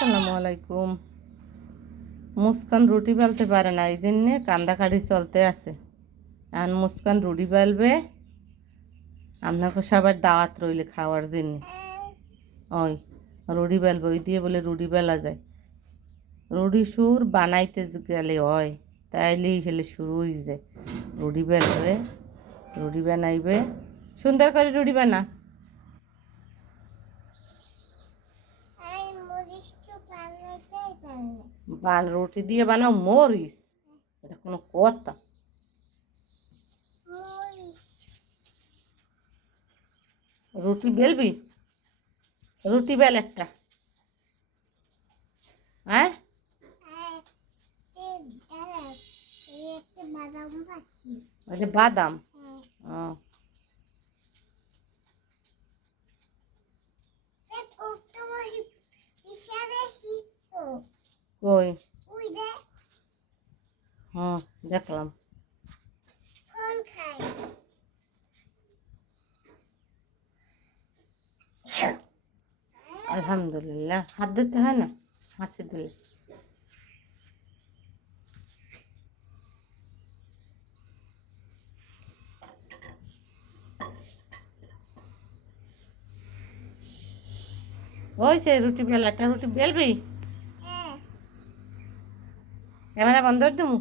আসসালামু আলাইকুম। মুস্কান রুটি বেলতে পারে না, এই জন্যে কান্দাকাটি চলতে আছে। এখন মুস্কান রুটি বেলবে, আপনাকে সবার দাওয়াত রইলে খাওয়ার জন্যে। ওই রুটি বেলবে, ওই দিয়ে বলে রুটি বেলা যায়। রুটি সুর বানাইতে গেলে হয়, তাইলেই হেলে শুরু হয়ে যায়। রুটি বেলবে, রুটি বানাইবে, সুন্দর করে রুটি বানা। রুটি দিয়ে বানাও মরিস, এটা কোনো কথা? রুটি বেলবি, রুটি বেল একটা। হ্যাঁ, ওই যে বাদাম। ও, কই? হুম, দেখলাম। আলহামদুলিল্লাহ, হাত দিতে হয় না, হাসি দিলে। ওই সে রুটি বেলাটা, রুটি বেলবি? ক্যামেরা বন্ধ করে দেবো?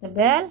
তো বেল।